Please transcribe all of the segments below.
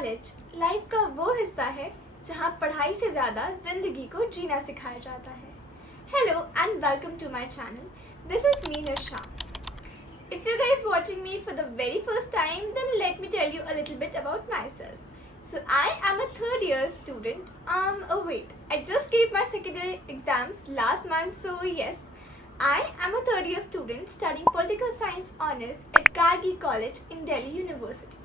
College life का वो हिस्सा है जहाँ पढ़ाई से ज़्यादा जिंदगी को जीना सिखाया जाता है. Hello and welcome to my channel. This is me Nisha. If you guys watching me for the very first time, then let me tell you a little bit about myself. So I am a third year student. I just gave my secondary exams last month, so yes, I am a third year student studying political science honors at Kargi College in Delhi University.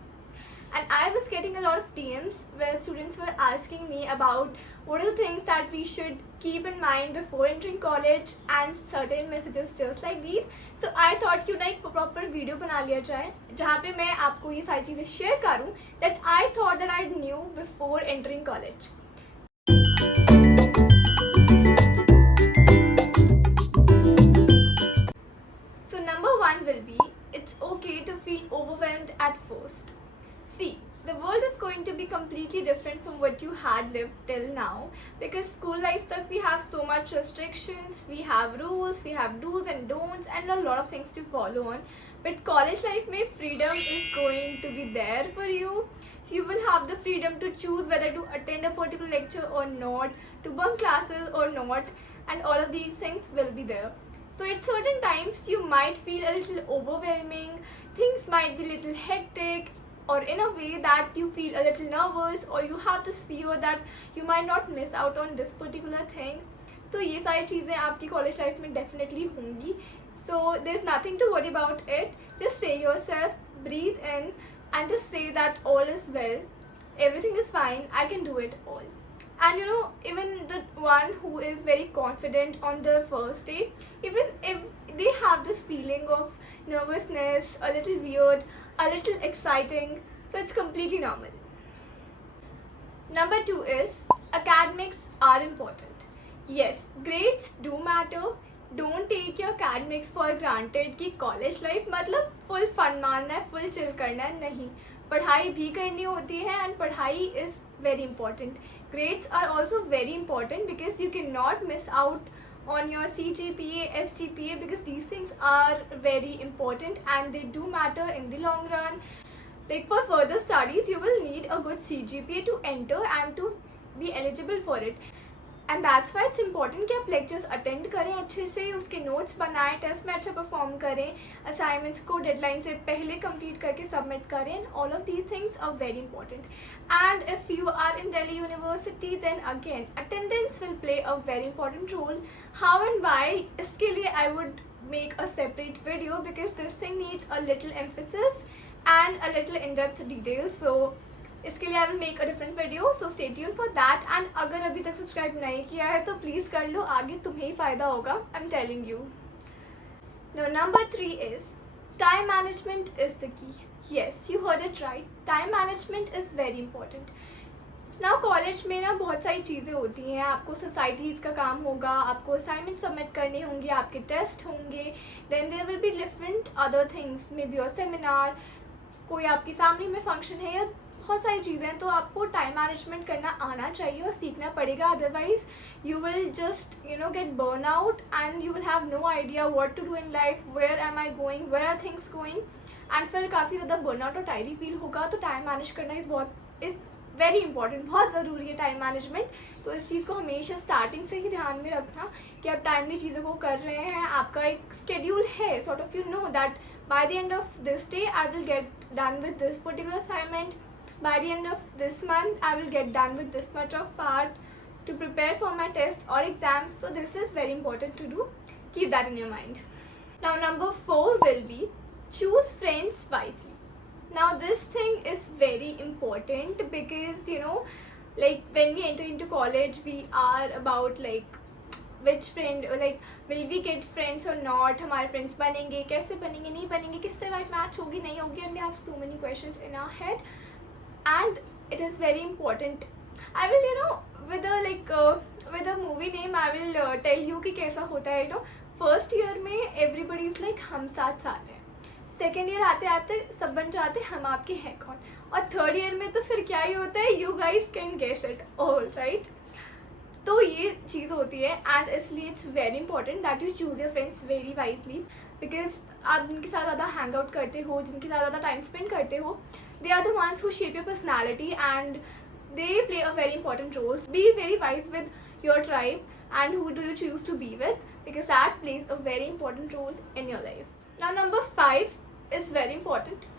And I was getting a lot of DMs where students were asking me about what are the things that we should keep in mind before entering college and certain messages just like these. So I thought क्यों ना एक proper video बना लिया जाए जहाँ पे मैं आपको ये सारी चीज़ें share करूँ that I thought that I knew before entering college. So number one will be, it's okay to feel overwhelmed at first. See, the world is going to be completely different from what you had lived till now, because school life tak we have so much restrictions, we have rules, we have do's and don'ts and a lot of things to follow on. But college life mein freedom is going to be there for you. So you will have the freedom to choose whether to attend a particular lecture or not, to bunk classes or not, and all of these things will be there. So at certain times you might feel a little overwhelming, things might be a little hectic, or in a way that you feel a little nervous, or you have this fear that you might not miss out on this particular thing. So ये सारी चीज़ें आपकी college life में definitely होंगी. So there's nothing to worry about it. Just say yourself, breathe in and just say that all is well. Everything is fine. I can do it all. And you know, even the one who is very confident on the first day, even if they have this feeling of nervousness, a little weird, a little exciting, so it's completely normal. Number two is, academics are important. Yes, grades do matter. Don't take your academics for granted कि college life मतलब full fun मारना है, full chill करना है, नहीं. पढ़ाई भी करनी होती है and पढ़ाई is very important. Grades are also very important because you cannot miss out on your CGPA, SGPA, because these things are very important and they do matter in the long run. Like for further studies, you will need a good CGPA to enter and to be eligible for it. And that's why it's important कि आप lectures attend करें अच्छे से, उसके notes बनाएं, test में अच्छा perform करें, assignments को deadline से पहले complete करके submit करें. All of these things are very important. And if you are in Delhi University, then again attendance will play a very important role. How and why? इसके लिए I would make a separate video because this thing needs a little emphasis and a little in-depth detail. So इसके लिए I will make a different video, so stay tuned for that. And अगर अभी तक subscribe नहीं किया है तो please कर लो, आगे तुम्हें ही फ़ायदा होगा. I'm telling you. Now number three is, time management is the key. Yes, you heard it right. Time management is very important. Now college में ना बहुत सारी चीज़ें होती हैं. आपको societies का काम होगा, आपको assignment submit करने होंगे, आपके test होंगे. Then there will be different other things, maybe your seminar, कोई आपकी family में function है, या बहुत सारी चीज़ें हैं. तो आपको टाइम मैनेजमेंट करना आना चाहिए और सीखना पड़ेगा, otherwise you will just get burn out and you will have no idea what to do in life, where am I going, where are things going, and फिर काफ़ी ज़्यादा बर्न आउट और टायरी फील होगा. तो टाइम मैनेज करना is very important, बहुत ज़रूरी है टाइम मैनेजमेंट. तो इस चीज़ को हमेशा स्टार्टिंग से ही ध्यान में रखना कि आप टाइमली चीज़ों को कर रहे हैं, आपका एक स्केड्यूल है, sort of you know that by the end of this day I will get done with this particular assignment. By the end of this month, I will get done with this much of part to prepare for my test or exams. So this is very important to do. Keep that in your mind. Now number four will be, choose friends wisely. Now this thing is very important because like when we enter into college, we are about like which friend, like will we get friends or not, हमारे friends बनेंगे कैसे, बनेंगे नहीं बनेंगे, किससे vibe match होगी नहीं होगी, and we have so many questions in our head. And it is very important. I will with a movie name I will tell you कि कैसा होता है. फर्स्ट ईयर में everybody is like हम साथ साथ हैं, सेकेंड ईयर आते आते सब बन जाते हम आपके हैं कौन, और थर्ड ईयर में तो फिर क्या ही होता है, you guys can guess it all, right? तो ये चीज़ होती है एंड इसलिए it's very important that you choose your friends very wisely, because आप जिनके साथ ज़्यादा हैंग आउट करते हो, जिनके साथ ज़्यादा टाइम स्पेंड करते हो, they are the ones who shape your personality and they play a very important role. Be very wise with your tribe and who do you choose to be with, because that plays a very important role in your life. Now number 5 is very important.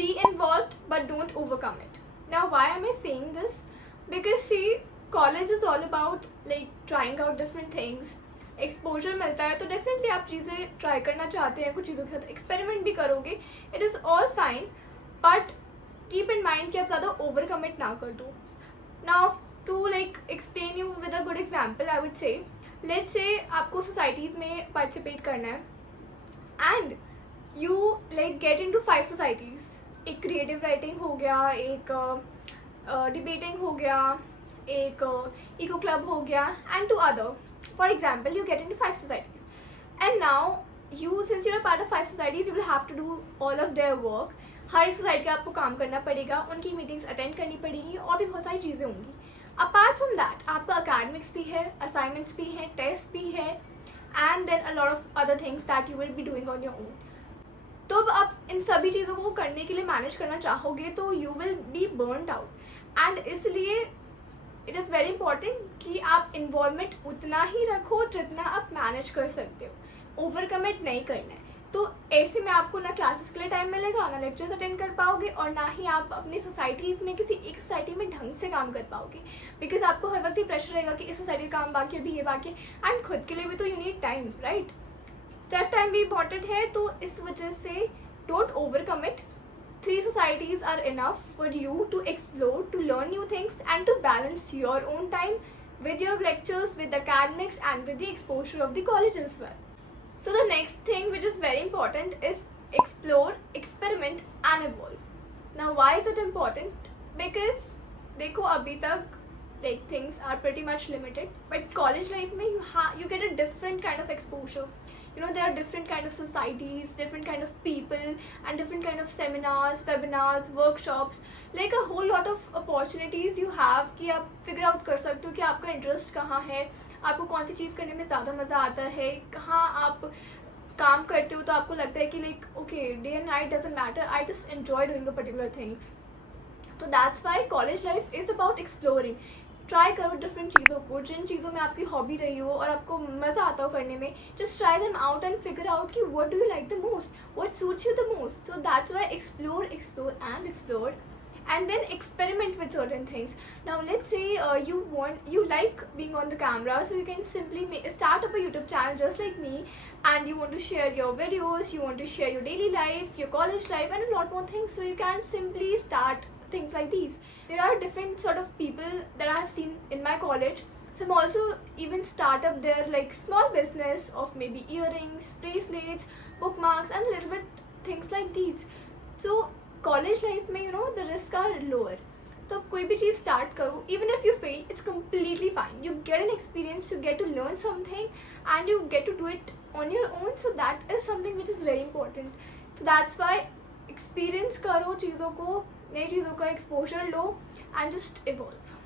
Be involved but don't overcommit. Now why am I saying this? Because see, college is all about like trying out different things. Exposure मिलता है तो definitely आप चीज़ें try करना चाहते हैं, कुछ चीज़ों के साथ एक्सपेरिमेंट भी करोगे, it is all fine, but keep in mind कि आप ज़्यादा ओवर कमिट ना कर दो. Now to like explain you with a good example, I would say let's say आपको सोसाइटीज़ में पार्टिसिपेट करना है and you like get in to 5 societies. एक क्रिएटिव राइटिंग हो गया, एक डिबेटिंग हो गया, एक इको क्लब हो गया and two other. For example, you get into 5 societies and now you, since you are part of 5 societies, you will have to do all of their work. हर एक society का आपको काम करना पड़ेगा, उनकी मीटिंग्स अटेंड करनी पड़ेगी और भी बहुत सारी चीज़ें होंगी. अपार्ट फ्रॉम दैट आपका अकेडमिक्स भी है, असाइनमेंट्स भी हैं, टेस्ट भी है and then a lot of other things that you will be doing on your own. तो अब आप इन सभी चीज़ों को करने के लिए मैनेज करना चाहोगे तो you will B burned out and इसलिए इट इज़ वेरी इंपॉर्टेंट कि आप इन्वॉल्वमेंट उतना ही रखो जितना आप मैनेज कर सकते हो. ओवर कमिट नहीं करना है. तो ऐसे में आपको ना क्लासेस के लिए टाइम मिलेगा, ना लेक्चर्स अटेंड कर पाओगे और ना ही आप अपनी सोसाइटीज़ में किसी एक सोसाइटी में ढंग से काम कर पाओगे, बिकॉज आपको हर वक्त ही प्रेशर रहेगा कि इस सोसाइटी का काम बाकी, अभी ये बाकी, एंड खुद के लिए भी तो you need time, right. Self time भी इंपॉर्टेंट है. तो इस वजह से don't over commit. 3 societies are enough for you to explore, to learn new things and to balance your own time with your lectures, with academics and with the exposure of the college as well. So the next thing which is very important is explore, experiment and evolve. Now why is it important? Because देखो अभी तक like things are pretty much limited, but college life में you get a different kind of exposure. You know, there are different kind of societies, different kind of people and different kind of seminars, webinars, workshops, like a whole lot of opportunities you have कि आप figure out कर सकते हो कि आपका interest कहाँ है, आपको कौन सी चीज़ करने में ज़्यादा मज़ा आता है, कहाँ आप काम करते हो तो आपको लगता है कि like okay, day and night doesn't matter, I just enjoy doing a particular thing. तो that's why college life is about exploring. Try करो डिफरेंट चीज़ों को, जिन चीज़ों में आपकी हॉबी रही हो और आपको मज़ा आता हो करने में. Just try them out and figure out कि what do you like the most, what suits you the most. So that's why explore and explore and then experiment with certain things. Now let's say you like being on the camera, so you can simply start up a YouTube channel just like me, and you want to share your videos, you want to share your daily life, your college life and a lot more things. So you can simply start things like these. There are different sort of people that I have seen in my college. Some also even start up their like small business of maybe earrings, bracelets, bookmarks and a little bit things like these. So college life में you know the risks are lower. तो आप कोई भी चीज़ start करो, even if you fail, it's completely fine. You get an experience, you get to learn something and you get to do it on your own. So that is something which is very important. So that's why experience करो चीज़ों को, नई चीज़ों का exposure low and just evolve.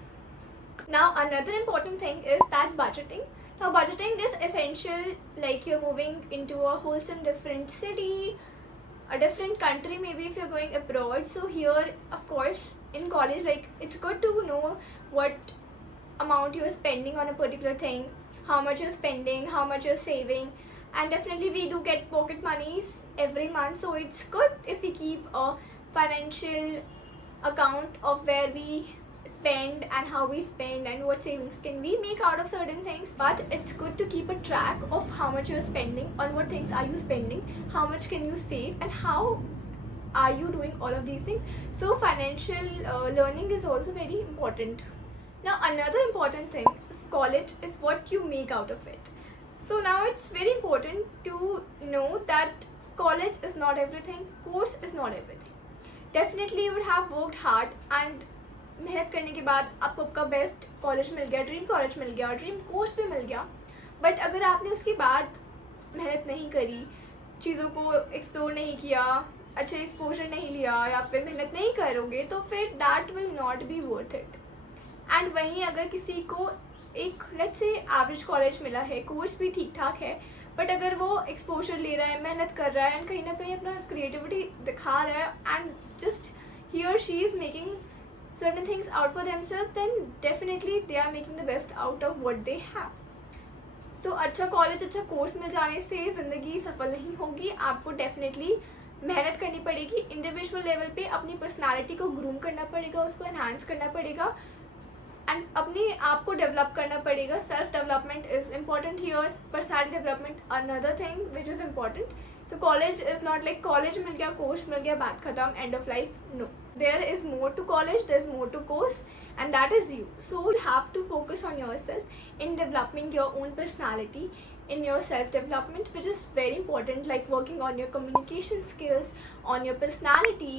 Now another important thing is that budgeting. Now budgeting is essential, like you're moving into a wholesome different city, a different country, maybe if you're going abroad. So here of course in college, like it's good to know what amount you're spending on a particular thing, how much you're spending, how much you're saving, and definitely we do get pocket monies every month. So it's good if we keep a financial account of where we spend and how we spend and what savings can we make out of certain things. But it's good to keep a track of how much you're spending, on what things are you spending, how much can you save and how are you doing all of these things. So financial learning is also very important. Now another important thing is college is what you make out of it. So now it's very important to know that college is not everything, course is not everything. Definitely you would have worked hard and मेहनत करने के बाद आपको आपका best college मिल गया, dream college मिल गया, ड्रीम कोर्स भी मिल गया. बट अगर आपने उसके बाद मेहनत नहीं करी, चीज़ों को एक्सप्लोर नहीं किया, अच्छे एक्सपोजर नहीं लिया या फिर मेहनत नहीं करोगे तो फिर that will not be worth it. And वहीं अगर किसी को एक लेट्स से एवरेज कॉलेज मिला है, कोर्स भी ठीक ठाक है, बट अगर वो एक्सपोजर ले रहा है, मेहनत कर रहा है एंड कहीं ना कहीं अपना क्रिएटिविटी दिखा रहा है and just he or she is making certain things out for themselves, then definitely they are making the best out of what they have. सो अच्छा कॉलेज अच्छा कोर्स मिल जाने से ज़िंदगी सफल नहीं होगी. आपको डेफिनेटली मेहनत करनी पड़ेगी. इंडिविजुअल लेवल पे अपनी पर्सनालिटी को ग्रूम करना पड़ेगा, उसको एनहांस करना पड़ेगा एंड अपने आप को डेवलप करना पड़ेगा. Self development is important here. Personality development another thing which is important. So college is not like college मिल गया, कोर्स मिल गया, बात खत्म, end of life. No, there is more to college, there's more to course, and that is you. So you have to focus on yourself in developing your own personality, in your self development, which is very important, like working on your communication skills, on your personality,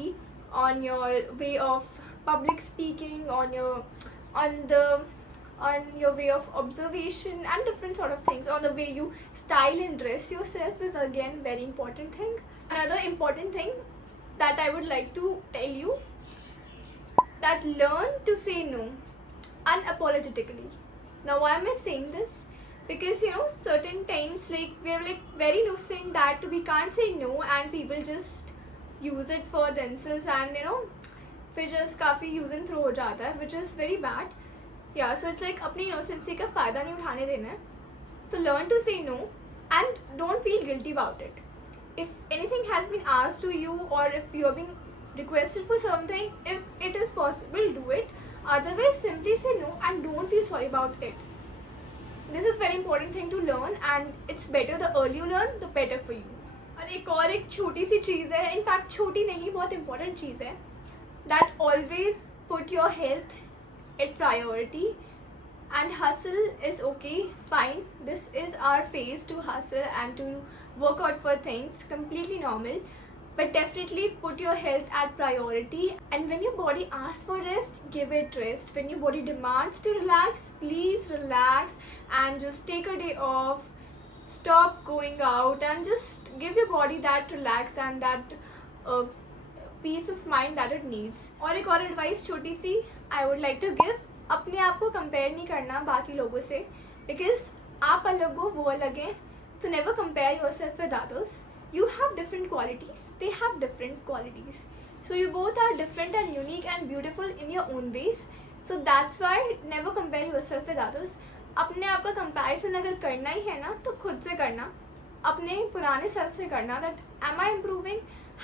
on your way of public speaking, on your way of observation and different sort of things, on the way you style and dress yourself is again very important thing. Another important thing that I would like to tell you, that learn to say no unapologetically. Now why am I saying this? Because certain times like we're like very innocent that we can't say no and people just use it for themselves and फिर just काफ़ी use and throw हो जाता है, which is very bad. Yeah, so it's like अपनी innocence का फ़ायदा नहीं उठाने देना है. So learn to say no and don't feel guilty about it. If anything has been asked to you or if you are being requested for something, if it is possible, do it. Otherwise simply say no and don't feel sorry about it. This is very important thing to learn and it's better the earlier you learn the better for you. और एक छोटी सी चीज़ है, in fact छोटी नहीं, बहुत important चीज़ है, that always put your health at priority. And hustle is okay, fine. This is our phase to hustle and to work out for things, completely normal. But definitely put your health at priority. And when your body asks for rest, give it rest. When your body demands to relax, please relax and just take a day off. Stop going out and just give your body that relax and that peace of mind that it needs. और एक और advice छोटी सी I would like to give. अपने आप को compare नहीं करना बाकी लोगों से, बिकॉज आप अलग हो, वो अलग हैं. So never compare yourself with others. You have different qualities, they have different qualities. So you both are different and unique and beautiful in your own ways. So that's why never compare yourself with others. अपने आप का comparison अगर करना ही है ना तो खुद से करना, अपने पुराने सेल्फ से करना. That am I improving,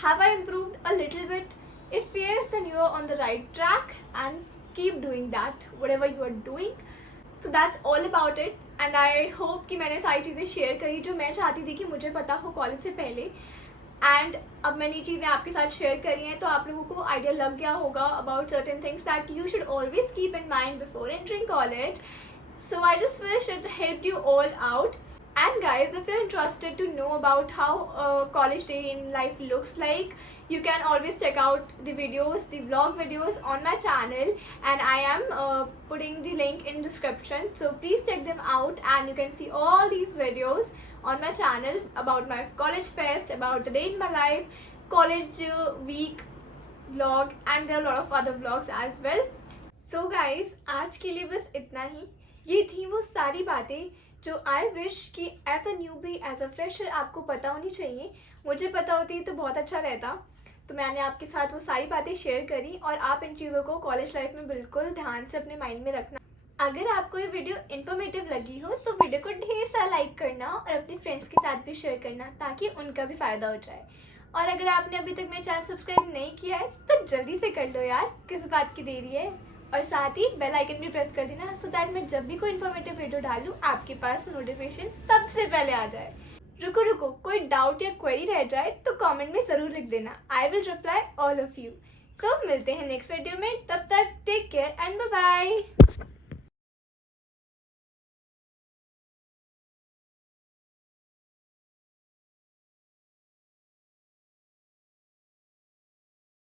have I improved a little bit? If yes, then you are on the right track and keep doing that whatever you are doing. So that's all about it and I hope कि मैंने सारी चीज़ें share करी जो मैं चाहती थी कि मुझे पता हो कॉलेज से पहले. एंड अब मैंने ये चीज़ें आपके साथ शेयर करी हैं तो आप लोगों को आइडिया लग गया होगा about certain things that you should always keep in mind before entering college. So I just wish it helped you all out. And guys, if you're interested to know about how a college day in life looks like, you can always check out the videos, the vlog videos on my channel, and I am putting the link in description. So please check them out and you can see all these videos on my channel about my college fest, about the day in my life, college week vlog, and there are a lot of other vlogs as well. So guys, आज के लिए बस इतना ही. ये थी वो सारी बातें जो आई विश कि as a newbie, as a fresher आपको पता होनी चाहिए. मुझे पता होती तो बहुत अच्छा रहता. तो मैंने आपके साथ वो सारी बातें शेयर करी और आप इन चीज़ों को कॉलेज लाइफ में बिल्कुल ध्यान से अपने माइंड में रखना. अगर आपको ये वीडियो इन्फॉर्मेटिव लगी हो तो वीडियो को ढेर सारा लाइक करना और अपने फ्रेंड्स के साथ भी शेयर करना ताकि उनका भी फ़ायदा हो जाए. और अगर आपने अभी तक मेरा चैनल सब्सक्राइब नहीं किया है तो जल्दी से कर लो यार, किस बात की देरी है. और साथ ही बेल आइकन भी प्रेस कर देना सो दैट मैं जब भी कोई इन्फॉर्मेटिव वीडियो डालूँ आपके पास नोटिफिकेशन सबसे पहले आ जाए. रुको, कोई डाउट या क्वेरी रह जाए तो कमेंट में ज़रूर लिख देना. I will reply all of you. तो मिलते हैं नेक्स्ट वीडियो में. तब तक take care and bye bye.